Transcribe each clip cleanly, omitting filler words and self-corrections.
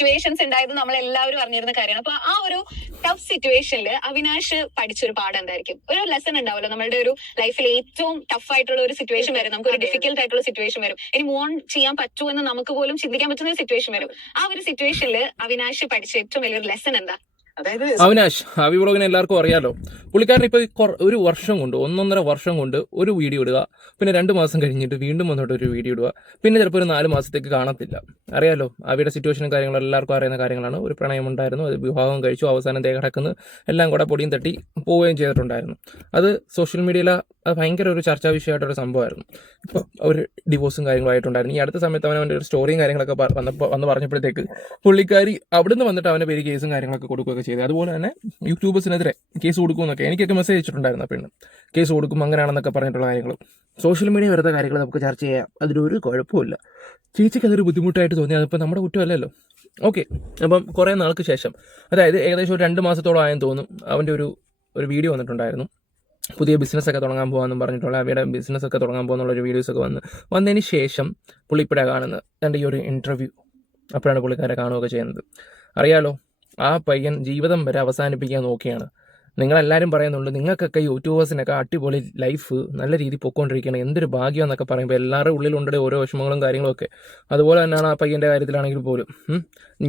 Situations ഉണ്ടായത് നമ്മൾ എല്ലാവരും അറിഞ്ഞിരുന്ന കാര്യമാണ്. അപ്പൊ ആ ഒരു ടഫ് സിറ്റുവേഷനിൽ അവിനാഷ് പഠിച്ചൊരു പാഠം എന്തായിരിക്കും? ഒരു ലെസൺ ഉണ്ടാവുമല്ലോ, നമ്മളുടെ ഒരു ലൈഫിൽ ഏറ്റവും ടഫ് ആയിട്ടുള്ള ഒരു സിറ്റുവേഷൻ വരും, നമുക്ക് ഒരു ഡിഫിക്കൽട്ട് ആയിട്ടുള്ള സിറ്റുവേഷൻ വരും, ഇനി മൂവ് ഓൺ ചെയ്യാൻ പറ്റുമെന്ന് നമുക്ക് പോലും ചിന്തിക്കാൻ പറ്റുന്ന ഒരു സിറ്റുവേഷൻ വരും. ആ ഒരു സിറ്റുവേഷനിൽ അവിനാഷ് പഠിച്ച ഏറ്റവും വലിയൊരു ലെസൺ എന്താ? അവിനാഷ് ഹാവി വ്ളോഗിനെ എല്ലാവർക്കും അറിയാലോ. പുള്ളിക്കാരൻ ഇപ്പോൾ ഒരു വർഷം കൊണ്ട് 1.5 വർഷം കൊണ്ട് ഒരു വീഡിയോ ഇടുക, പിന്നെ 2 മാസം കഴിഞ്ഞിട്ട് വീണ്ടും വന്നിട്ട് ഒരു വീഡിയോ ഇടുക, പിന്നെ ചിലപ്പോൾ ഒരു 4 മാസത്തേക്ക് കാണത്തില്ല. അറിയാലോ, അവരുടെ സിറ്റുവേഷനും കാര്യങ്ങളും എല്ലാവർക്കും അറിയുന്ന കാര്യങ്ങളാണ്. ഒരു പ്രണയം ഉണ്ടായിരുന്നു, അത് വിവാഹം കഴിച്ചു, അവസാനം ദേ കിടക്കുന്നു, എല്ലാം കൂടെ പൊടിയും തട്ടി പോവുകയും ചെയ്തിട്ടുണ്ടായിരുന്നു. അത് സോഷ്യൽ മീഡിയയിൽ ഭയങ്കര ഒരു ചർച്ചാ വിഷയമായിട്ടൊരു സംഭവമായിരുന്നു. ഇപ്പോൾ അവർ ഡിവോഴ്സും കാര്യങ്ങളായിട്ടുണ്ടായിരുന്നു. ഈ അടുത്ത സമയത്ത് അവൻ്റെ ഒരു സ്റ്റോറിയും കാര്യങ്ങളൊക്കെ വന്ന് പറഞ്ഞപ്പോഴത്തേക്ക് പുള്ളിക്കാരി അവിടുന്ന് വന്നിട്ട് അവൻ്റെ പേര് കേസും കാര്യങ്ങളൊക്കെ കൊടുക്കുകയൊക്കെ ചെയ്തു. അതുപോലെ തന്നെ യൂട്യൂബേഴ്സിനെതിരെ കേസ് കൊടുക്കുമെന്നൊക്കെ എനിക്കൊക്കെ മെസ്സേജ് അയച്ചിട്ടുണ്ടായിരുന്നു. പിന്നെ കേസ് കൊടുക്കും അങ്ങനെയാണെന്നൊക്കെ പറഞ്ഞിട്ടുള്ള കാര്യങ്ങൾ സോഷ്യൽ മീഡിയ വരുന്ന കാര്യങ്ങൾ നമുക്ക് ചർച്ച ചെയ്യാം, അതിലൊരു കുഴപ്പമില്ല. ചേച്ചിക്ക് അതൊരു ബുദ്ധിമുട്ടായിട്ട് തോന്നി, അതിപ്പോൾ നമ്മുടെ കുറ്റമല്ലല്ലോ. ഓക്കെ, അപ്പം കുറേ നാൾക്ക് ശേഷം, അതായത് ഏകദേശം ഒരു 2 മാസത്തോളം ആയെന്ന് തോന്നും, അവൻ്റെ ഒരു വീഡിയോ വന്നിട്ടുണ്ടായിരുന്നു. പുതിയ ബിസിനസ്സൊക്കെ തുടങ്ങാൻ പോകാമെന്നും പറഞ്ഞിട്ടുള്ള അവരുടെ ബിസിനസ്സൊക്കെ തുടങ്ങാൻ പോകുന്നുള്ളൊരു വീഡിയോസൊക്കെ വന്നതിന് ശേഷം പുള്ളി ഇപ്പോഴാണ് കാണുന്നത് എൻ്റെ ഈ ഒരു ഇൻ്റർവ്യൂ. അപ്പോഴാണ് പുള്ളിക്കാരെ കാണുകയൊക്കെ ചെയ്യുന്നത്. അറിയാലോ, ആ പയ്യൻ ജീവിതം വരെ അവസാനിപ്പിക്കാൻ നോക്കിയാണ്. നിങ്ങളെല്ലാവരും പറയുന്നുള്ളൂ നിങ്ങൾക്കൊക്കെ യൂട്യൂബേഴ്സിനൊക്കെ അടിപൊളി ലൈഫ് നല്ല രീതിയിൽ പൊയ്ക്കൊണ്ടിരിക്കണം, എന്തൊരു ഭാഗ്യം എന്നൊക്കെ പറയുമ്പോൾ എല്ലാവരുടെ ഉള്ളിലുണ്ട് ഓരോ വിഷമങ്ങളും കാര്യങ്ങളൊക്കെ. അതുപോലെ തന്നെയാണ് ആ പയ്യൻ്റെ കാര്യത്തിലാണെങ്കിൽ പോലും.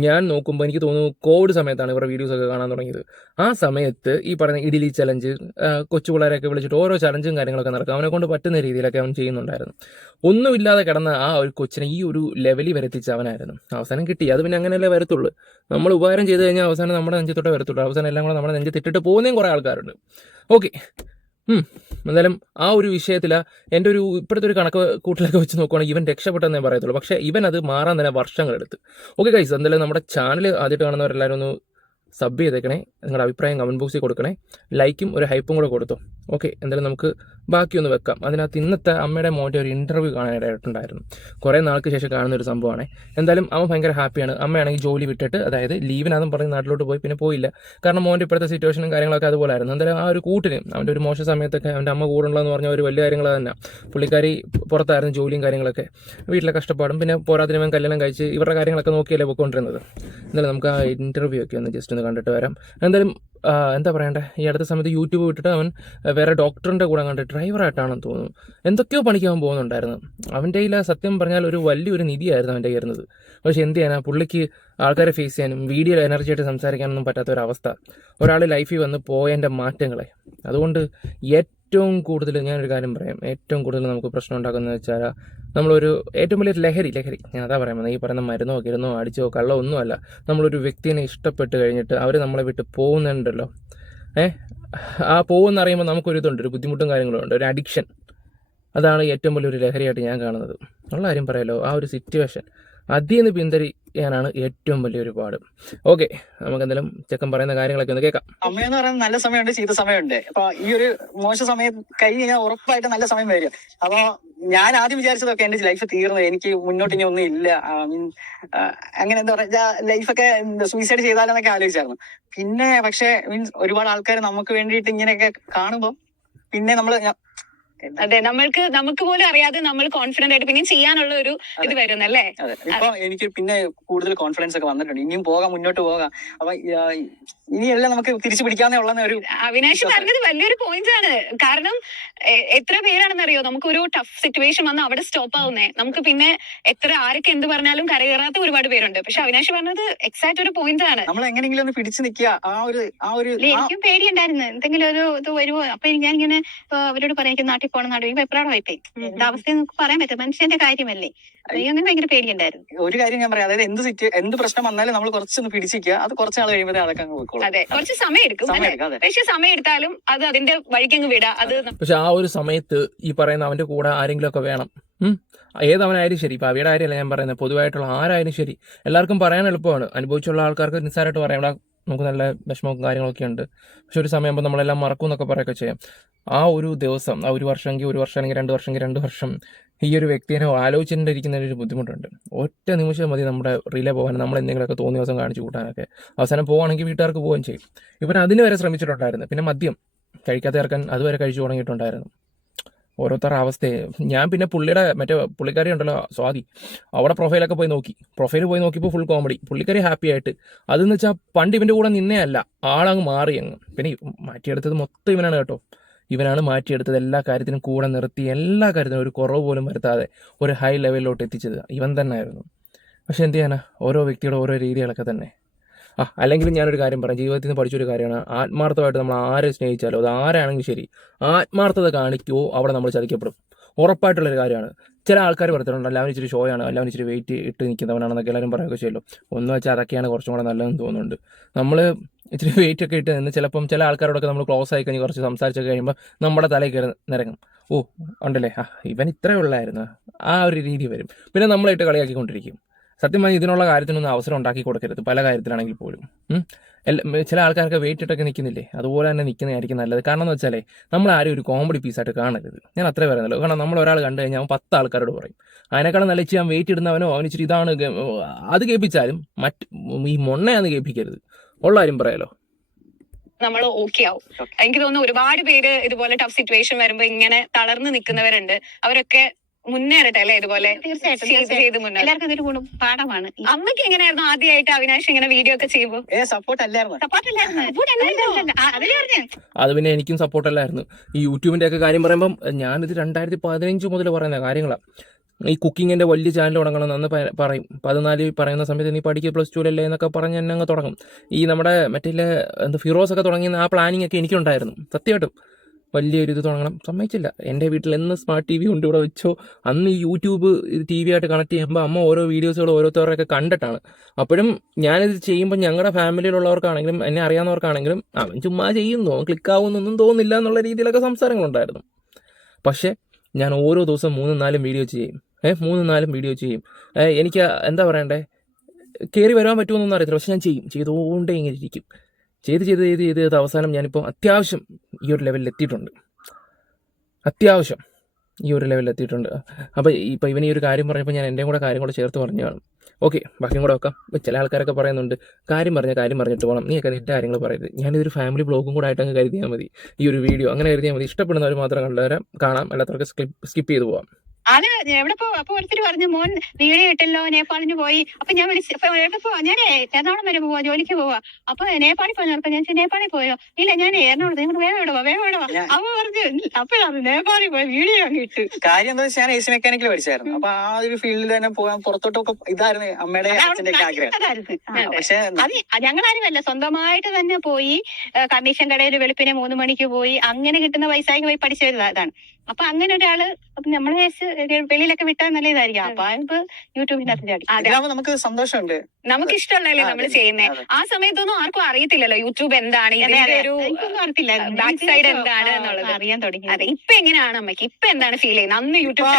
ഞാൻ നോക്കുമ്പോൾ എനിക്ക് തോന്നുന്നു കോവിഡ് സമയത്താണ് ഇവരുടെ വീഡിയോസൊക്കെ കാണാൻ തുടങ്ങിയത്. ആ സമയത്ത് ഈ പറയുന്ന ഇഡ്ഡലി ചലഞ്ച്, കൊച്ചു പിള്ളേരെയൊക്കെ വിളിച്ചിട്ട് ഓരോ ചലഞ്ചും കാര്യങ്ങളൊക്കെ നടക്കും. അവനെ കൊണ്ട് പറ്റുന്ന രീതിയിലൊക്കെ അവൻ ചെയ്യുന്നുണ്ടായിരുന്നു. ഒന്നുമില്ലാതെ കിടന്ന ആ ഒരു കൊച്ചിനെ ഈ ഒരു ലെവലിൽ വരെത്തിച്ച അവനായിരുന്നു. അവസാനം കിട്ടി. അത് പിന്നെ അങ്ങനെയല്ലേ വരത്തുള്ളൂ. നമ്മൾ ഉപകാരം ചെയ്ത് കഴിഞ്ഞാൽ അവസാനം നമ്മുടെ നെഞ്ചത്തോടെ വരത്തുള്ളൂ. അവസാനം എല്ലാം കൂടെ നമ്മുടെ നെഞ്ചത്തിട്ടിട്ട് പോകുന്നതും കുറേ ആൾക്കാരുണ്ട്. ഓക്കെ, എന്തായാലും ആ ഒരു വിഷയത്തിൽ എൻ്റെ ഒരു ഇപ്പോഴത്തെ ഒരു കണക്ക് കൂട്ടിലൊക്കെ വെച്ച് നോക്കുവാണെങ്കിൽ ഇവൻ രക്ഷപ്പെട്ടെന്നേ പറയത്തുള്ളൂ. പക്ഷേ ഇവൻ അത് മാറാൻ തന്നെ വർഷങ്ങളെടുത്ത്. ഓക്കെ ഗൈസ്, എന്തായാലും നമ്മുടെ ചാനൽ ആദ്യമായിട്ട് കാണുന്നവരെല്ലാവരും ഒന്ന് സബ് ചെയ്തേക്കണേ, നിങ്ങളുടെ അഭിപ്രായം കമൻറ്റ് ബോക്സിൽ കൊടുക്കണേ, ലൈക്കും ഒരു ഹൈപ്പും കൂടെ കൊടുത്തോ. ഓക്കെ, എന്തായാലും നമുക്ക് ബാക്കിയൊന്ന് വെക്കാം. അതിനകത്ത് ഇന്നത്തെ അമ്മയുടെ മോൻ്റെ ഒരു ഇൻ്റർവ്യൂ കാണാനായിട്ടുണ്ടായിരുന്നു. കുറേ നാൾക്ക് ശേഷം കാണുന്നൊരു സംഭവമാണ്. എന്തായാലും അവൻ ഭയങ്കര ഹാപ്പിയാണ്. അമ്മയാണെങ്കിൽ ജോലി വിട്ടിട്ട്, അതായത് ലീവിനാന്നും പറഞ്ഞ് നാട്ടിലോട്ട് പോയി, പിന്നെ പോയില്ല. കാരണം മോൻ്റെ ഇപ്പോഴത്തെ സിറ്റുവേഷനും കാര്യങ്ങളൊക്കെ അതുപോലായിരുന്നു. എന്തായാലും ആ ഒരു കൂട്ടിന് അവൻ്റെ ഒരു മോശം സമയത്തൊക്കെ അവൻ്റെ അമ്മ കൂടുള്ളതെന്ന് പറഞ്ഞ ഒരു വലിയ കാര്യങ്ങൾ തന്നെ. പുള്ളിക്കാരി പുറത്തായിരുന്നു ജോലിയും കാര്യങ്ങളൊക്കെ, വീട്ടിലെ കഷ്ടപ്പാടും, പിന്നെ പോരാതിന് കല്യാണം കഴിച്ച് ഇവരുടെ കാര്യങ്ങളൊക്കെ നോക്കിയല്ലേ പോയിക്കൊണ്ടിരുന്നത്. എന്തായാലും നമുക്ക് ആ ഇൻ്റർവ്യൂ ഒക്കെ ഒന്ന് ജസ്റ്റ് ഒന്ന് കണ്ടിട്ട് വരാം. എന്തായാലും എന്താ പറയണ്ടേ, ഈ അടുത്ത സമയത്ത് യൂട്യൂബ് വിട്ടിട്ട് അവൻ വേറെ ഡോക്ടറിൻ്റെ കൂടെ കണ്ട് ഡ്രൈവറായിട്ടാണെന്ന് തോന്നുന്നു എന്തൊക്കെയോ പണിക്കാൻ പോകുന്നുണ്ടായിരുന്നു. അവൻ്റെ കയ്യിൽ സത്യം പറഞ്ഞാൽ ഒരു വലിയൊരു നിധിയായിരുന്നു അവൻ്റെ കയ്യിരുന്നത്. പക്ഷേ എന്ത് ചെയ്യാനാ, പുള്ളിക്ക് ആൾക്കാരെ ഫേസ് ചെയ്യാനും വീഡിയോയിൽ എനർജിയായിട്ട് സംസാരിക്കാനൊന്നും പറ്റാത്തൊരവസ്ഥ. ഒരാൾ ലൈഫിൽ വന്ന് പോയതിൻ്റെ മാറ്റങ്ങളെ. അതുകൊണ്ട് ഏറ്റവും കൂടുതൽ ഞാനൊരു കാര്യം പറയാം, ഏറ്റവും കൂടുതൽ നമുക്ക് പ്രശ്നം ഉണ്ടാക്കുന്നത് വെച്ചാൽ നമ്മളൊരു ഏറ്റവും വലിയൊരു ലഹരി ഞാൻ അതാ പറയാൻ ഈ പറയുന്ന മരുന്നോ കിരുന്നോ അടിച്ചോ കള്ളോ ഒന്നുമല്ല. നമ്മളൊരു വ്യക്തിനെ ഇഷ്ടപ്പെട്ട് കഴിഞ്ഞിട്ട് അവർ നമ്മളെ വിട്ട് പോകുന്നുണ്ടല്ലോ, ആ പോകുമെന്നറിയുമ്പോൾ നമുക്കൊരിതുണ്ട്, ഒരു ബുദ്ധിമുട്ടും കാര്യങ്ങളും ഉണ്ട്, ഒരു അഡിക്ഷൻ. അതാണ് ഏറ്റവും വലിയൊരു ലഹരിയായിട്ട് ഞാൻ കാണുന്നത്. ഉള്ള കാര്യം പറയാലോ, ആ ഒരു സിറ്റുവേഷൻ അതിൽ നിന്ന് പിന്തിരിയാനാണ് ഏറ്റവും വലിയൊരു പാട്. ഓക്കെ, നമുക്ക് എന്തായാലും ചെക്കൻ പറയുന്ന കാര്യങ്ങളൊക്കെ ഒന്ന് കേൾക്കാം. അമ്മയെന്ന് പറയുന്നത് നല്ല സമയമുണ്ട്, ചീത്ത സമയമുണ്ട്. അപ്പൊ ഈ ഒരു മോശം സമയം കഴിഞ്ഞ് കഴിഞ്ഞാൽ ഉറപ്പായിട്ട് നല്ല സമയം വരും. അപ്പൊ ഞാൻ ആദ്യം വിചാരിച്ചതൊക്കെ എന്റെ ലൈഫ് തീർന്നു, എനിക്ക് മുന്നോട്ട് ഇനി ഒന്നും ഇല്ല, അങ്ങനെ എന്താ പറയാ, ലൈഫൊക്കെ സൂയിസൈഡ് ചെയ്താലെന്നൊക്കെ ആലോചിച്ചായിരുന്നു. പിന്നെ പക്ഷെ മീൻസ് ഒരുപാട് ആൾക്കാർ നമുക്ക് വേണ്ടിയിട്ട് ഇങ്ങനെയൊക്കെ കാണുമ്പോൾ പിന്നെ നമ്മള് അതെ, നമുക്ക് പോലും അറിയാതെ നമ്മൾ കോൺഫിഡന്റ് ആയിട്ട് പിന്നെ ചെയ്യാനുള്ള ഒരു ഇത് വരുന്നല്ലേ. ഇപ്പൊ എനിക്ക് പിന്നെ കൂടുതൽ കോൺഫിഡൻസ് ഒക്കെ വന്നിട്ടുണ്ട്. ഇനിയും പോകാം, മുന്നോട്ട് പോകാം. അപ്പൊ ഇനിയെല്ലാം നമുക്ക് തിരിച്ചു പിടിക്കാന്നേ ഉള്ള ഒരു അവിനാശ് പറഞ്ഞത് വലിയൊരു പോയിന്റ് ആണ്. കാരണം എത്ര പേരാണെന്നറിയോ നമുക്കൊരു ടഫ് സിറ്റുവേഷൻ വന്ന് അവിടെ സ്റ്റോപ്പ് ആവുന്നേ. നമുക്ക് പിന്നെ ആരൊക്കെ എന്ത് പറഞ്ഞാലും കരകയറാത്ത ഒരുപാട് പേരുണ്ട്. പക്ഷെ അവിനാശ് പറഞ്ഞത് എക്സാക്ട് ഒരു പോയിന്റ് ആണ്. നമ്മൾ എങ്ങനെയെങ്കിലും ഒന്ന് പിടിച്ചു നിൽക്കുക. എനിക്കും പേടിയുണ്ടായിരുന്നു എന്തെങ്കിലും ഒരു ഇത് വരുമോ. അപ്പൊ ഞാൻ ഇങ്ങനെ അവരോട് പറയാം നാട്ടിൽ പോകണം, നാട്ടിൽ വെപ്രാളമായിപ്പോയി. എന്താ അവസ്ഥ നമുക്ക് പറയാൻ പറ്റും, മനുഷ്യന്റെ കാര്യമല്ലേ. അങ്ങനെ ഭയങ്കര പേടിയുണ്ടായിരുന്നു. ഒരു കാര്യം ഞാൻ പറയാം, അതായത് എന്ത് പ്രശ്നം വന്നാലും നമ്മൾ കുറച്ചൊന്ന് പിടിച്ചിരിക്കുക. അത് കുറച്ച് നാൾ കഴിയുമ്പോൾ അതൊക്കെ അങ്ങ് പോയിക്കോളും. അതെ, കുറച്ച് സമയം എടുക്കും. പക്ഷെ സമയം എടുത്താലും അത് അതിന്റെ വഴിക്കങ്ങ് വിടാം. അത് പക്ഷെ ആ ഒരു സമയത്ത് ഈ പറയുന്ന അവന്റെ കൂടെ ആരെങ്കിലും ഒക്കെ വേണം. ഏതവനായാലും ശരി, ഇപ്പം അവയുടെ കാര്യമല്ല ഞാൻ പറയുന്നത്, പൊതുവായിട്ടുള്ള ആരായാലും ശരി, എല്ലാവർക്കും പറയാൻ എളുപ്പമാണ്. അനുഭവിച്ചുള്ള ആൾക്കാർക്ക് നിസ്സാരമായിട്ട് പറയാം, ഇവിടെ നമുക്ക് നല്ല വിഷമവും കാര്യങ്ങളൊക്കെ ഉണ്ട്. പക്ഷെ ഒരു സമയമാകുമ്പോൾ നമ്മളെല്ലാം മറക്കും എന്നൊക്കെ പറയുകയൊക്കെ ചെയ്യാം. ആ ഒരു ദിവസം, ആ ഒരു വർഷമെങ്കിൽ 2 വർഷം ഈ ഒരു വ്യക്തിനെ ആലോചിച്ചിട്ടിരിക്കുന്നതിനൊരു ബുദ്ധിമുട്ടുണ്ട്. ഒറ്റ നിമിഷം മതി നമ്മുടെ റിലേ പോകാൻ, നമ്മൾ എന്തെങ്കിലുമൊക്കെ തോന്നിയ ദിവസം കാണിച്ചു കൂട്ടാനൊക്കെ. അവസാനം പോവുകയാണെങ്കിൽ വീട്ടുകാർക്ക് പോവുകയും ചെയ്യും. ഇവൻ അതിന് വരെ ശ്രമിച്ചിട്ടുണ്ടായിരുന്നു. പിന്നെ മദ്യം കഴിക്കാത്ത ഇറക്കാൻ അതുവരെ കഴിച്ചു തുടങ്ങിയിട്ടുണ്ടായിരുന്നു. ഓരോരുത്തരുടെ അവസ്ഥയെ. ഞാൻ പിന്നെ പുള്ളിയുടെ പുള്ളിക്കാരി ഉണ്ടല്ലോ സ്വാതി, അവിടെ പ്രൊഫൈലൊക്കെ പോയി നോക്കി. പ്രൊഫൈൽ പോയി നോക്കിയപ്പോൾ ഫുൾ കോമഡി. പുള്ളിക്കാരി ഹാപ്പി ആയിട്ട്. അതെന്ന് വെച്ചാൽ പണ്ട് ഇവൻ്റെ കൂടെ നിന്നേ അല്ല, ആളങ്ങ് മാറി അങ്ങ്. പിന്നെ മാറ്റിയെടുത്തത് മൊത്തം ഇവനാണ് കേട്ടോ. ഇവനാണ് മാറ്റിയെടുത്തത്, എല്ലാ കാര്യത്തിനും കൂടെ നിർത്തി, എല്ലാ കാര്യത്തിനും ഒരു കുറവ് പോലും വരുത്താതെ ഒരു ഹൈ ലെവലിലോട്ട് എത്തിച്ചത് ഇവൻ തന്നെ ആയിരുന്നു. പക്ഷെ എന്ത് ചെയ്യാനാ, ഓരോ വ്യക്തിയുടെ ഓരോ രീതികളൊക്കെ തന്നെ. അല്ലെങ്കിൽ ഞാനൊരു കാര്യം പറയാം, ജീവിതത്തിൽ നിന്ന് പഠിച്ചൊരു കാര്യമാണ്, ആത്മാർത്ഥമായിട്ട് നമ്മൾ ആരെ സ്നേഹിച്ചാലോ അത് ആരാണെങ്കിലും ശരി, ആത്മാർത്ഥത കാണിക്കുമോ അവിടെ നമ്മൾ ചതിക്കപ്പെടും. ഉറപ്പായിട്ടുള്ളൊരു കാര്യമാണ്. ചില ആൾക്കാർ പറഞ്ഞിട്ടുണ്ട് എല്ലാവരും ഇച്ചിരി ഷോയാണ്, എല്ലാവരും ഇച്ചിരി വെയിറ്റ് ഇട്ട് നിൽക്കുന്നവനാണെന്നൊക്കെ എല്ലാവരും പറയുകയൊക്കെ ചെയ്യുമല്ലോ. ഒന്ന് വെച്ചാൽ അതൊക്കെയാണ് കുറച്ചും കൂടെ നല്ലതെന്ന് തോന്നുന്നുണ്ട്. നമ്മൾ ഇച്ചിരി വെയിറ്റ് ഒക്കെ ഇട്ട് നിന്ന് ചിലപ്പം ചില ആൾക്കാരോടൊക്കെ നമ്മൾ ക്ലോസ് ആയി കഴിഞ്ഞ് കുറച്ച് സംസാരിച്ചൊക്കെ കഴിയുമ്പോൾ നമ്മുടെ തലയിൽ കയറി നിരങ്ങും. ഓ ഉണ്ടല്ലേ, ഇവൻ ഇത്രയേ ഉള്ളായിരുന്നു, ആ ഒരു രീതി വരും. പിന്നെ നമ്മളായിട്ട് കളിയാക്കിക്കൊണ്ടിരിക്കും. സത്യം പറഞ്ഞാൽ ഇതിനുള്ള കാര്യത്തിനൊന്നും അവസരം ഉണ്ടാക്കി കൊടുക്കരുത്, പല കാര്യത്തിലാണെങ്കിൽ പോലും. ചില ആൾക്കാർക്ക് വെയിറ്റ് ഇട്ടൊക്കെ നിൽക്കുന്നില്ലേ, അതുപോലെ തന്നെ നിൽക്കുന്നതായിരിക്കും നല്ലത്. കാരണം എന്ന് വെച്ചാലേ നമ്മൾ ആരും ഒരു കോമഡി പീസായിട്ട് കാണരുത്. ഞാൻ അത്രേ പറയുന്നല്ലോ. കാരണം നമ്മൾ ഒരാൾ കണ്ടു കഴിഞ്ഞാൽ അവൻ 10 ആൾക്കാരോട് പറയും. അതിനേക്കാളും നല്ല ഞാൻ വെയിറ്റ് ഇടുന്നവനോ അവനിച്ചിരി ഇതാണ് അത് കേൾപ്പിച്ചാലും ഈ മൊണ്ണയാന്ന് കേൾപ്പിക്കരുത്. ഉള്ള കാര്യം പറയാലോ. നമ്മൾ ഓക്കെ ആവും. എനിക്ക് തോന്നുന്നു ഒരുപാട് പേര് ഇതുപോലെ ടഫ് സിറ്റുവേഷൻ വരുമ്പോ ഇങ്ങനെ തളർന്ന് നിൽക്കുന്നവരുണ്ട്. അവരൊക്കെ മുന്നേറട്ടെ അല്ലെ, ഇതുപോലെ ചെയ്ത് മുന്നേറും. എല്ലാവർക്കും ഇതൊരു ഗുണം പാഠമാണ്. അമ്മയ്ക്ക് എങ്ങനെയായിരുന്നു ആദ്യമായിട്ട് അവിനാശ് ഇങ്ങനെ വീഡിയോ ഒക്കെ ചെയ്യുമ്പോൾ? സപ്പോർട്ട് അല്ലായിരുന്നു. അത് പിന്നെ എനിക്കും സപ്പോർട്ടല്ലായിരുന്നു. ഈ യൂട്യൂബിന്റെ ഒക്കെ കാര്യം പറയുമ്പം ഞാനിത് 2015 മുതൽ പറയുന്ന കാര്യങ്ങളാണ്. ഈ കുക്കിങ്ങിൻ്റെ വലിയ ചാനൽ തുടങ്ങണം എന്ന് പറയും. 14 പറയുന്ന സമയത്ത് നീ പഠിക്കുക +2 എന്നൊക്കെ പറഞ്ഞ് എന്നെ അങ്ങ് തുടങ്ങും. ഈ നമ്മുടെ മറ്റേ ഫിറോസ് ഒക്കെ തുടങ്ങിയ ആ പ്ലാനിങ് ഒക്കെ എനിക്കുണ്ടായിരുന്നു. സത്യമായിട്ടും വലിയൊരു ഇത് തുടങ്ങണം, സമ്മതിച്ചില്ല. എൻ്റെ വീട്ടിൽ എന്ന് സ്മാർട്ട് TV കൊണ്ട് ഇവിടെ വെച്ചോ അന്ന് ഈ യൂട്യൂബ് TV ആയിട്ട് കണക്ട് ചെയ്യുമ്പോൾ അമ്മ ഓരോ വീഡിയോസുകൾ ഓരോരുത്തരൊക്കെ കണ്ടിട്ടാണ്. അപ്പോഴും ഞാനിത് ചെയ്യുമ്പോൾ ഞങ്ങളുടെ ഫാമിലിയിലുള്ളവർക്കാണെങ്കിലും എന്നെ അറിയാവുന്നവർക്കാണെങ്കിലും അവൻ ചുമ്മാ ചെയ്യുന്നു, ക്ലിക്കാവുന്നൊന്നും തോന്നുന്നില്ല എന്നുള്ള രീതിയിലൊക്കെ സംസാരങ്ങളുണ്ടായിരുന്നു. പക്ഷേ ഞാൻ ഓരോ ദിവസം 3-4 വീഡിയോ ചെയ്യും. 3-4 വീഡിയോ ചെയ്യും. എനിക്ക് എന്താ പറയണ്ടേ, കയറി വരാൻ പറ്റുമെന്നൊന്നും അറിയത്തില്ല, പക്ഷെ ഞാൻ ചെയ്തുകൊണ്ടേ ഇങ്ങനെ ഇരിക്കും. ചെയ്ത് അവസാനം ഞാനിപ്പോൾ അത്യാവശ്യം ഈ ഒരു ലെവലിൽ എത്തിയിട്ടുണ്ട്. അപ്പോൾ ഇപ്പോൾ ഇവൻ ഈ ഒരു കാര്യം പറഞ്ഞപ്പോൾ ഞാൻ എൻ്റെ കൂടെ കാര്യം കൂടെ ചേർത്ത് പറഞ്ഞതാണ്. ഓക്കെ, ബാക്കിയും കൂടെ വെക്കാം. ചില ആൾക്കാരൊക്കെ പറയുന്നുണ്ട് കാര്യം പറഞ്ഞിട്ട് പോകണം, നീയൊക്കെ നിൻ്റെ കാര്യങ്ങൾ പറയരുത്. ഞാനിതൊരു ഫാമിലി ബ്ലോഗും കൂടെ ആയിട്ട് അങ്ങ് കരുതിയാൽ മതി. ഈ ഒരു വീഡിയോ അങ്ങനെ കരുതിയാൽ മതി. ഇഷ്ടപ്പെടുന്നവർ മാത്രം കണ്ടുവരാം, കാണാം, അല്ലാത്തവർക്ക് സ്കിപ്പ് ചെയ്ത് പോവാം. അത് എവിടെ പോ അപ്പൊ ഒരുത്തർ പറഞ്ഞു മോൻ വീഡിയോ ഇട്ടല്ലോ, നേപ്പാളിന് പോയി. അപ്പൊ ഞാൻ എവിടെ പോവാ, ഞാൻ എറണാകുളം വരെ പോവാ, ജോലിക്ക് പോവാ. അപ്പൊ നേപ്പാളിൽ പോയി നിർത്താം. ഞാൻ നേപ്പാളിൽ പോയോ? ഇല്ല, ഞാൻ എറണാകുളത്ത്. നിങ്ങൾ വേഗം ഇടുവാ. അപ്പൊ പറഞ്ഞു അപ്പോഴാണ് നേപ്പാളിൽ പോയി വീഡിയോ അങ്ങ് ഇട്ട്. കാര്യം എന്താ വെച്ചാൽ ഞാൻ AC മെക്കാനിക്കൽ പഠിച്ചായിരുന്നു. അപ്പൊ ആ ഒരു ഫീൽഡിൽ തന്നെ പോകാൻ പുറത്തോട്ടൊക്കെ ഇതായിരുന്നു അമ്മയുടെ അച്ഛന്റെ ആഗ്രഹം. പക്ഷെ അത് ഞങ്ങളാരുമല്ല, സ്വന്തമായിട്ട് തന്നെ പോയി കമ്മീഷൻ കടയിൽ വെളുപ്പിനെ 3 മണിക്ക് പോയി അങ്ങനെ കിട്ടുന്ന പൈസയ്ക്ക് പോയി പഠിച്ച അതാണ്. അപ്പൊ അങ്ങനെ ഒരാള് നമ്മളെ വെളിയിലൊക്കെ വിട്ടാൽ നല്ല ഇതായിരിക്കും. അപ്പൊ ഇപ്പൊ യൂട്യൂബിനകത്ത് ചാടി. അതാവുമ്പോ നമുക്ക് സന്തോഷമുണ്ട്, നമുക്ക് ഇഷ്ടമുള്ളതല്ലേ നമ്മൾ ചെയ്യുന്നത്. ആ സമയത്തൊന്നും ആർക്കും അറിയത്തില്ലല്ലോ യൂട്യൂബ് എന്താണ്, ഇതിന്റെ ഒരു ബാക്ക് സൈഡ് എന്താണ് എന്നുള്ളത് അറിയാൻ തുടങ്ങി. അതെ, ഇപ്പൊ എങ്ങനെയാണ് അമ്മയ്ക്ക്, ഇപ്പൊ എന്താണ് ഫീൽ ചെയ്യുന്നത്? അന്ന് യൂട്യൂബ്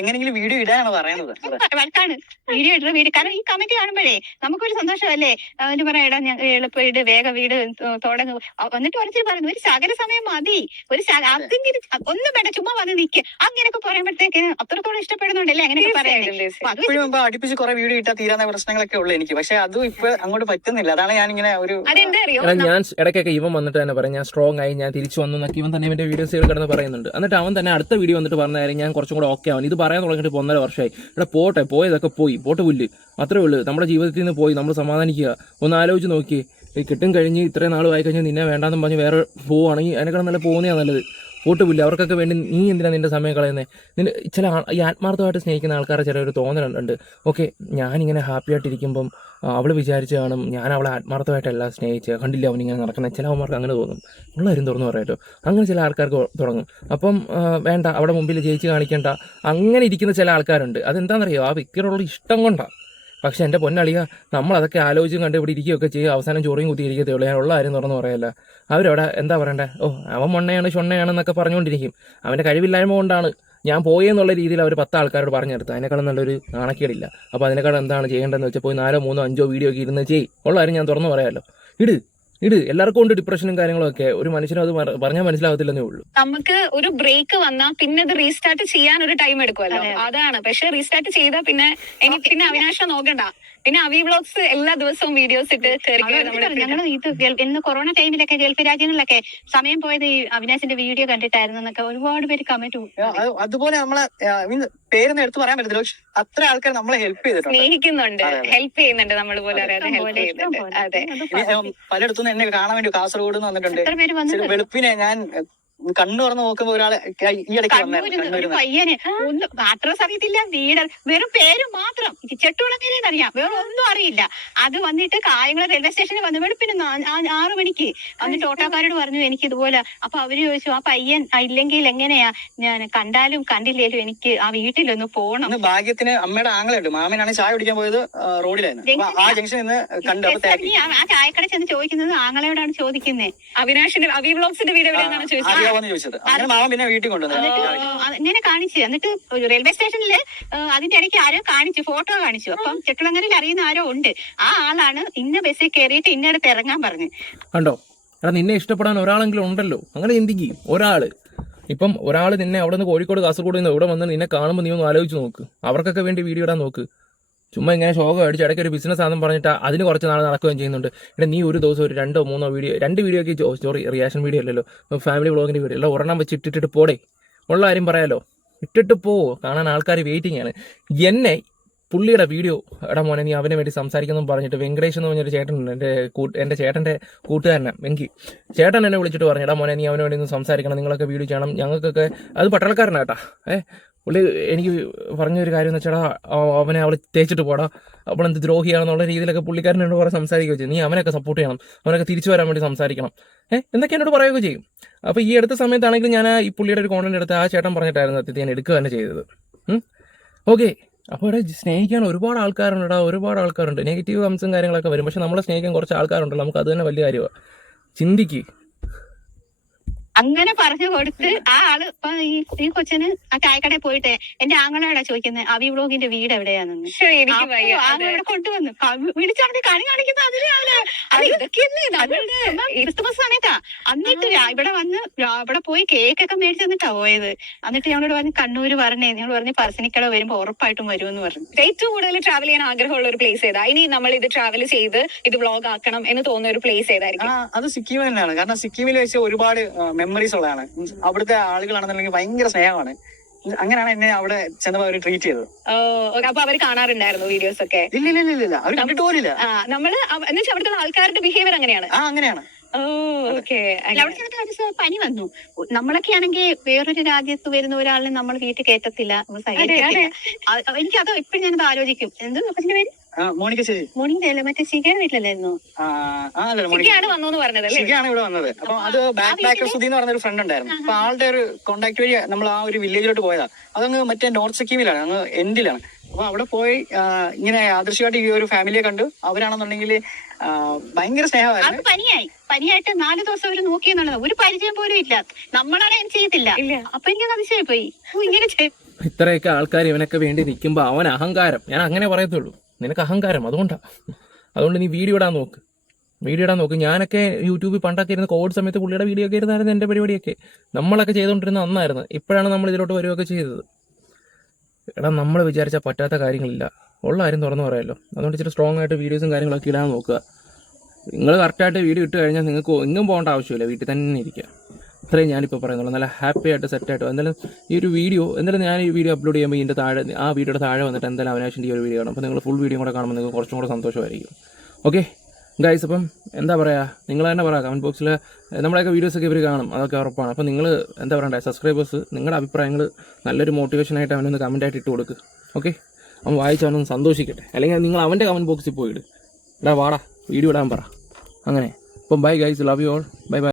എങ്ങനെയെങ്കിലും വീഡിയോ ഇടാനാണ് പറയുന്നത്. വഴക്കാണ് വീഡിയോ ഇടുന്ന വീഡിയോ. കാരണം ഈ കമന്റ് കാണുമ്പോഴേ നമുക്കൊരു സന്തോഷമല്ലേ. അവര് പറയാ എളുപ്പം വീട്, വേഗം വീട് തുടങ്ങും. എന്നിട്ട് ഒരിച്ചിരി പറയുന്നു ഒരു ശകല സമയം മതി, ഒരു അതെങ്കിലും ഒന്നും വേണ്ട, ചുമ്മാ വന്ന് നിൽക്കുക അങ്ങനെയൊക്കെ പറയുമ്പോഴത്തേക്ക് അത്രത്തോളം ഇഷ്ടപ്പെടുന്നുണ്ടല്ലേ അങ്ങനെയൊക്കെ പറയുന്നത്. അടുപ്പിച്ച് കുറെ വീഡിയോ ഇട്ടാൽ തീരാത്ത പ്രശ്നങ്ങളൊക്കെ ഉള്ളു എനിക്ക്. പക്ഷെ അതും ഇപ്പൊ അങ്ങോട്ട് പറ്റുന്നില്ല. അതാണ് ഞാൻ ഇങ്ങനെ ഒരു ഞാൻ ഇടയ്ക്കൊക്കെ ഇവൻ വന്നിട്ട് തന്നെ പറയും ഞാൻ സ്ട്രോങ് ആയി, ഞാൻ തിരിച്ചു വന്നു എന്നൊക്കെ ഇവൻ തന്നെ ഇവന്റെ വീഡിയോസുകൾ കിടന്ന് പറയുന്നുണ്ട്. എന്നിട്ട് അവൻ തന്നെ അടുത്ത വീഡിയോ വന്നിട്ട് പറഞ്ഞ കാര്യം ഞാൻ കുറച്ചും കൂടെ ഓക്കെ ആവും. ഇത് പറയാൻ തുടങ്ങിയിട്ട് 1.5 വർഷമായി. ഇവിടെ പോയതൊക്കെ പോട്ടെ പുല്ല്, അത്രേ ഉള്ളൂ. നമ്മുടെ ജീവിതത്തിൽ നിന്ന് പോയി നമ്മൾ സമാധാനിക്കുക. ഒന്ന് ആലോചിച്ച് നോക്കി, കിട്ടും കഴിഞ്ഞ് ഇത്രയും നാൾ ആയി കഴിഞ്ഞാൽ നിന്നെ വേണ്ടാന്നും പറഞ്ഞ് വേറെ പോവുകയാണെങ്കിൽ അതിനേക്കാൾ നല്ല പോകുന്നതാണ് നല്ലത്. പോട്ടുമില്ല അവർക്കൊക്കെ വേണ്ടി നീ എന്തിനാണ് നിന്റെ സമയം കളയുന്നത്? ചില ഈ ആത്മാർത്ഥമായിട്ട് സ്നേഹിക്കുന്ന ആൾക്കാരെ ചിലൊരു തോന്നലുണ്ട്. ഓക്കെ, ഞാനിങ്ങനെ ഹാപ്പി ആയിട്ടിരിക്കുമ്പം അവൾ വിചാരിച്ച് കാണും ഞാൻ അവളെ ആത്മാർത്ഥമായിട്ടല്ല സ്നേഹിച്ച്, കണ്ടില്ല അവനിങ്ങനെ നടക്കുന്നത്. ചില അവന്മാർക്ക് അങ്ങനെ തോന്നും. ഉള്ള കാര്യം തുറന്നു പറയാമല്ലോ. അങ്ങനെ ചില ആൾക്കാർക്ക് തുടങ്ങും. അപ്പം വേണ്ട, അവിടെ മുമ്പിൽ ജയിച്ച് കാണിക്കേണ്ട, അങ്ങനെ ഇരിക്കുന്ന ചില ആൾക്കാരുണ്ട്. അതെന്താണെന്നറിയോ, ആ വ്യക്തിയോടുള്ള ഇഷ്ടം കൊണ്ടാണ്. പക്ഷെ എൻ്റെ പൊന്നളിയ, നമ്മളതൊക്കെ ആലോചിച്ചും കണ്ട് ഇവിടെ ഇരിക്കുകയൊക്കെ ചെയ്യും. അവസാനം ചോറിയും കുത്തി ഇരിക്കത്തേ ഉള്ളൂ. ഞാൻ ഉള്ള കാര്യം തുറന്നു പറയല്ല. അവരവിടെ എന്താ പറയണ്ടേ, അവൻ മൊണ്ണയാണ് ഷൊണ്ണയാണെന്നൊക്കെ പറഞ്ഞുകൊണ്ടിരിക്കും. അവൻ്റെ കഴിവില്ലായ്മ കൊണ്ടാണ് ഞാൻ പോയെന്നുള്ള രീതിയിൽ അവർ 10 ആൾക്കാരോട് പറഞ്ഞെടുത്ത്. അതിനേക്കാളും നല്ലൊരു നാണക്കേടില്ല. അപ്പോൾ അതിനേക്കാളും എന്താണ് ചെയ്യേണ്ടതെന്ന് വെച്ചാൽ പോയി 4, 3, 5 വീഡിയോ ഒക്കെ ഇരുന്ന് ഉള്ള കാര്യം ഞാൻ തുറന്നു പറയാമല്ലോ. ഇട് എല്ലാവർക്കും ഉണ്ട് ഡിപ്രഷനും കാര്യങ്ങളൊക്കെ. ഒരു മനുഷ്യനും അത് പറഞ്ഞാൽ മനസ്സിലാവത്തില്ലെന്നേ ഉള്ളൂ. നമുക്ക് ഒരു ബ്രേക്ക് വന്നാൽ പിന്നെ അത് റീസ്റ്റാർട്ട് ചെയ്യാൻ ഒരു ടൈം എടുക്കുമല്ലോ, അതാണ്. പക്ഷെ റീസ്റ്റാർട്ട് ചെയ്താൽ പിന്നെ അവിനാശം നോക്കണ്ട, പിന്നെ അവി വ്ളോഗ്സ് എല്ലാ ദിവസവും വീഡിയോസ് ഇട്ട് ഞങ്ങൾ ഇത് ഇന്ന് കൊറോണ ടൈമിലൊക്കെ ഗൾഫ് രാജ്യങ്ങളിലൊക്കെ സമയം പോയത് ഈ അവിനാശിന്റെ വീഡിയോ കണ്ടിട്ടായിരുന്നു എന്നൊക്കെ ഒരുപാട് പേര് കമന്റ്. അതുപോലെ നമ്മളെ പേരൊന്നും എടുത്തു പറയാൻ പറ്റത്തില്ല, പക്ഷെ അത്ര ആൾക്കാർ നമ്മളെ ഹെൽപ്പ് ചെയ്തിട്ടുണ്ട്, സ്നേഹിക്കുന്നുണ്ട്, ഹെൽപ്പ് ചെയ്യുന്നുണ്ട്, നമ്മൾ പോലെ അറിയാതെ ഹെൽപ്പ് ചെയ്യുന്നുണ്ട്. അതെ, പലയിടത്തും എന്നെ കാണാൻ വേണ്ടി കാസർഗോഡ് വന്നിട്ടുണ്ട്. എത്ര പേര് വന്നിട്ടുണ്ട്. വെളുപ്പിനെ ഞാൻ കണ്ണു തുറന്ന് നോക്കുമ്പോ ഒരാളെ ഈ ഇടയ്ക്ക് ഒരു പയ്യന് ഒന്ന് അഡ്രസ് അറിയത്തില്ല, വീട് വെറും പേര് മാത്രം ചെട്ടുകുളങ്ങരേന്ന് അറിയാം, വേറെ ഒന്നും അറിയില്ല. അത് വന്നിട്ട് കായംകുളം റെയിൽവേ സ്റ്റേഷനിൽ വന്ന് വെളുപ്പിന് 6 മണിക്ക് വന്നിട്ട് ഓട്ടോക്കാരോട് പറഞ്ഞു എനിക്ക് ഇതുപോലെ. അപ്പൊ അവര് ചോദിച്ചു ആ പയ്യൻ ഇല്ലെങ്കിൽ എങ്ങനെയാ, ഞാൻ കണ്ടാലും കണ്ടില്ലേലും എനിക്ക് ആ വീട്ടിലൊന്ന് പോണം. ഭാഗ്യത്തിന് അമ്മയുടെ ആങ്ങളുണ്ട്, മാമനാണ് ചായ കുടിക്കാൻ പോയത് റോഡിലായിരുന്നു, ആ ജംഗ്ഷനിൽ നിന്ന് കണ്ടു. ആ ചായക്കട ചെന്ന് ചോദിക്കുന്നത് ആങ്ങളയോടാണ് ചോദിക്കുന്നത്. അവിനാഷിന്റെ അവി വ്ളോഗ്സിന്റെ വീഡിയോ എവിടെയാണെന്നാണ് ചോദിച്ചത്. പിന്നെ വീട്ടിൽ കൊണ്ടുവന്നു ഇങ്ങനെ കാണിച്ചു. എന്നിട്ട് റെയിൽവേ സ്റ്റേഷനില് അതിന്റെ ഇടയ്ക്ക് ആരോ കാണിച്ചു, ഫോട്ടോ കാണിച്ചു. അപ്പം ചെട്ടുളങ്ങരയിൽ അറിയുന്ന ആരോ ഉണ്ട്, ആ ആളാണ് ഇന്ന ബസ്സിൽ കയറിയിട്ട് ഇന്നടത്ത് ഇറങ്ങാൻ പറഞ്ഞു. കണ്ടോ, എടാ നിന്നെ ഇഷ്ടപ്പെടാൻ ഒരാളെങ്കിലും ഉണ്ടല്ലോ, അങ്ങനെ ചിന്തിക്കും. ഇപ്പം ഒരാൾ നിന്നെ അവിടെ നിന്ന് കോഴിക്കോട് കാസർഗോഡ് നിന്ന് ഇവിടെ വന്ന് നിന്നെ കാണുമ്പോൾ നീ ഒന്ന് ആലോചിച്ച് നോക്ക്. അവർക്കൊക്കെ വേണ്ടി വീഡിയോ ഇടാൻ നോക്ക്. ചുമ്മാ ഇങ്ങനെ ശോകം അടിച്ച് ഇടയ്ക്ക് ഒരു ബിസിനസ് ആണെന്ന് പറഞ്ഞിട്ട് അതിന് കുറച്ച് നാൾ നടക്കുകയും ചെയ്യുന്നുണ്ട്. എടാ നീ ഒരു ദിവസം ഒരു 2-3 വീഡിയോ, 2 വീഡിയോക്ക് സ്റ്റോറി റിയാക്ഷൻ വീഡിയോ അല്ലല്ലോ, ഫാമിലി വ്ളോഗിന്റെ വീഡിയോ എല്ലാം ഒരെണ്ണം വെച്ച് ഇട്ടിട്ട് പോടേ. ഉള്ള കാര്യം പറയാലോ, ഇട്ടിട്ട് പോ, കാണാൻ ആൾക്കാർ വെയിറ്റിംഗ് ആണ്. എന്നെ പുള്ളിയുടെ വീഡിയോ എടാ മോനെ നീ അവനെ വേണ്ടി സംസാരിക്കുന്നു പറഞ്ഞിട്ട് വെങ്കടേഷ് എന്ന് പറഞ്ഞൊരു ചേട്ടനുണ്ട്, എൻ്റെ ചേട്ടൻ്റെ കൂട്ടുകാരനാണ് വെങ്കി. ചേട്ടൻ എന്നെ വിളിച്ചിട്ട് പറഞ്ഞു എടാ മോനെ നീ അവന് വേണ്ടി ഒന്ന് സംസാരിക്കണം, നിങ്ങളൊക്കെ വീഡിയോ ചെയ്യണം, ഞങ്ങൾക്കൊക്കെ. അത് പട്ടാളക്കാരനാട്ടാ. പുള്ളി എനിക്ക് പറഞ്ഞൊരു കാര്യം എന്ന് വെച്ചാൽ അവനെ അവൾ തേച്ചിട്ട് പോടാ, അവളെന്ത് ദ്രോഹിയാണെന്നുള്ള രീതിയിലൊക്കെ പുള്ളിക്കാരൻ എന്നോട് കുറെ സംസാരിക്കുകയോ ചെയ്യും. നീ അവനൊക്കെ സപ്പോർട്ട് ചെയ്യണം, അവനൊക്കെ തിരിച്ചു വരാൻ വേണ്ടി സംസാരിക്കണം, എന്നൊക്കെ എന്നോട് പറയുകയൊക്കെ ചെയ്യും. അപ്പോൾ ഈ അടുത്ത സമയത്താണെങ്കിലും ഞാൻ ഈ പുള്ളിയുടെ ഒരു കോണ്ടന്റ് എടുത്ത് ആ ചേട്ടൻ പറഞ്ഞിട്ടായിരുന്നു സത്യത്തിൽ ഞാൻ എടുക്കുക തന്നെ ചെയ്തത്. ഓക്കെ, അപ്പോൾ ഇവിടെ സ്നേഹിക്കാൻ ഒരുപാട് ആൾക്കാരുണ്ട്. നെഗറ്റീവ് കമൻസും കാര്യങ്ങളൊക്കെ വരും, പക്ഷെ നമ്മളെ സ്നേഹിക്കാൻ കുറച്ച് ആൾക്കാരുണ്ടല്ലോ, നമുക്ക് അത് തന്നെ വലിയ കാര്യമാണ്. ചിന്തിക്ക്. അങ്ങനെ പറഞ്ഞു കൊടുത്ത് ആ ആള് ഇപ്പൊ ഈ കൊച്ചിന് ആ ചായക്കടയിൽ പോയിട്ട് എന്റെ ആങ്ങളോടാ ചോദിക്കുന്നത് അവി വ്ളോഗിന്റെ വീട് എവിടെയാണെന്ന്. ആങ്ങളോടെ കൊണ്ടുവന്നു വിളിച്ചാണെങ്കിൽ കണി കാണിക്കുന്ന ക്രിസ്തുമസ് സമയത്താ. എന്നിട്ട് ഇവിടെ വന്ന് ഇവിടെ പോയി കേക്കൊക്കെ മേടിച്ചു തന്നിട്ടാ പോയത്. എന്നിട്ട് ഞങ്ങളോട് പറഞ്ഞ് കണ്ണൂര് പറഞ്ഞേ, ഞങ്ങൾ പറഞ്ഞ് പറശ്ശിനിക്കട വരുമ്പോ ഉറപ്പായിട്ടും വരുമെന്ന് പറഞ്ഞു. ഏറ്റവും കൂടുതൽ ട്രാവൽ ചെയ്യാൻ ആഗ്രഹമുള്ള ഒരു പ്ലേസ് ഏതാ? ഇനി നമ്മൾ ഇത് ട്രാവൽ ചെയ്ത് ഇത് വ്ളോഗ് ആക്കണം എന്ന് തോന്നുന്ന ഒരു പ്ലേസ് ഏതായിരിക്കും? അത് സിക്കിം തന്നെയാണ്. കാരണം സിക്കിമിൽ വെച്ച് ഒരുപാട് മെമ്മറീസ് ഉള്ളതാണ്. അവിടുത്തെ ആളുകളാണെന്നുണ്ടെങ്കിൽ ഭയങ്കര സ്നേഹമാണ്. അങ്ങനെയാണ് എന്നെ അവിടെ ചെന്നപ്പോ അവർ ട്രീറ്റ് ചെയ്തത്. അപ്പൊ അവര് കാണാറുണ്ടായിരുന്നു വീഡിയോസ് ഒക്കെ? ഇല്ല, അവർ കണ്ടിട്ട് പോലില്ല. നമ്മള് എന്നുവെച്ചാൽ അവിടുത്തെ ആൾക്കാരുടെ ബിഹേവിയർ അങ്ങനെയാണ്. അങ്ങനെയാണ്. പനി വന്നു. നമ്മളൊക്കെ ആണെങ്കിൽ വേറൊരു രാജ്യത്ത് വരുന്ന ഒരാളിനെ നമ്മൾ വീട്ടിൽ കയറ്റത്തില്ല, എനിക്കത് ഇപ്പഴും ഞാനത് ആലോചിക്കും. എന്ത് കൊച്ചിന്റെ പേര്? മോണിക്കല്ലേ, മറ്റേ ശിഖയുടെ വീട്ടിലല്ലായിരുന്നു? ശിഖയാണ് ഇവിടെ വന്നത്. അപ്പൊ അത് ബാക്ക് പാക്കർ സുധി എന്ന് പറഞ്ഞൊരു ഫ്രണ്ട് ഉണ്ടായിരുന്നു. അപ്പൊ ആളുടെ ഒരു കോണ്ടാക്ട് വഴി നമ്മൾ ആ ഒരു വില്ലേജിലോട്ട് പോയതാ. അതങ്ങ് മറ്റേ നോർത്ത് സിക്കിമിലാണ്, അങ്ങ് എൻഡിലാണ്. അപ്പൊ അവിടെ പോയി ഇങ്ങനെ ആദർശമായിട്ട് ഈ ഒരു ഫാമിലിയെ കണ്ടു. അവരാണെന്നുണ്ടെങ്കിൽ ഭയങ്കര സ്നേഹമായിരുന്നു. പനിയായിട്ട് 4 ദിവസം അവര് നോക്കിയെന്നുള്ളത് ഒരു പരിചയം പോലും ഇല്ല. നമ്മളാണ് ചെയ്യത്തില്ല. അപ്പൊ എനിക്ക് അതിശയായി പോയി, ഇങ്ങനെ ഇത്രയൊക്കെ ആൾക്കാർ ഇവനൊക്കെ വേണ്ടി നിൽക്കുമ്പോൾ അവൻ അഹങ്കാരം. ഞാൻ അങ്ങനെ പറയത്തുള്ളൂ, നിനക്ക് അഹങ്കാരം. അതുകൊണ്ട് നീ വീഡിയോ ഇടാൻ നോക്ക്. ഞാനൊക്കെ യൂട്യൂബിൽ പണ്ടൊക്കെ ഇരുന്ന് കോവിഡ് സമയത്ത് പുള്ളിയുടെ വീഡിയോ ഒക്കെ ഇരുന്നായിരുന്നു എൻ്റെ പരിപാടിയൊക്കെ. നമ്മളൊക്കെ ചെയ്തുകൊണ്ടിരുന്ന അന്നായിരുന്നു. ഇപ്പോഴാണ് നമ്മൾ ഇതിലോട്ട് വരികയൊക്കെ ചെയ്തത്. എടാ നമ്മൾ വിചാരിച്ചാൽ പറ്റാത്ത കാര്യങ്ങളില്ല, ഉള്ള കാര്യം തുറന്നു പറയാമല്ലോ. അതുകൊണ്ട് ഇച്ചിരി സ്ട്രോങ് ആയിട്ട് വീഡിയോസും കാര്യങ്ങളൊക്കെ ഇടാൻ നോക്കുക. നിങ്ങൾ കറക്റ്റായിട്ട് വീഡിയോ ഇട്ട് കഴിഞ്ഞാൽ നിങ്ങൾക്ക് എങ്ങും പോകേണ്ട ആവശ്യമില്ല, വീട്ടിൽ തന്നെ ഇരിക്കുക. അത്രയും ഞാനിപ്പോൾ പറയുന്നുള്ളൂ. നല്ല ഹാപ്പി ആയിട്ട് സെറ്റായിട്ട് എന്തായാലും ഞാൻ ഈ വീഡിയോ അപ്ലോഡ് ചെയ്യുമ്പോൾ ഇതിൻ്റെ താഴെ ആ വീഡിയോയുടെ താഴെ വന്നിട്ട് എന്തായാലും അവിനാശിൻ്റെ ഈ ഒരു വീഡിയോ കാണും. അപ്പോൾ നിങ്ങൾ ഫുൾ വീഡിയോ കൂടെ കാണുമ്പോൾ നിങ്ങൾക്ക് കുറച്ചും കൂടെ സന്തോഷമായിരിക്കും. ഓക്കെ ഗൈസ്, അപ്പം എന്താ പറയുക, നിങ്ങൾ തന്നെ പറയാം കമൻറ്റ് ബോക്സിൽ. നമ്മുടെയൊക്കെ വീഡിയോസൊക്കെ ഇവർ കാണും, അതൊക്കെ ഉറപ്പാണ്. അപ്പോൾ നിങ്ങൾ എന്താ പറയണ്ടേ, സബ്സ്ക്രൈബേഴ്സ് നിങ്ങളുടെ അഭിപ്രായങ്ങൾ നല്ലൊരു മോട്ടിവേഷനായിട്ട് അവനൊന്ന് കമൻറ്റായിട്ട് ഇട്ട് കൊടുക്കുക. ഓക്കെ, അവൻ വായിച്ചവനൊന്ന് സന്തോഷിക്കട്ടെ. അല്ലെങ്കിൽ നിങ്ങൾ അവൻ്റെ കമൻറ്റ് ബോക്സിൽ പോയിട്, എടാ വാടാ വീഡിയോ ഇടാൻ പറ. അങ്ങനെ അപ്പം bye guys, love you all, by.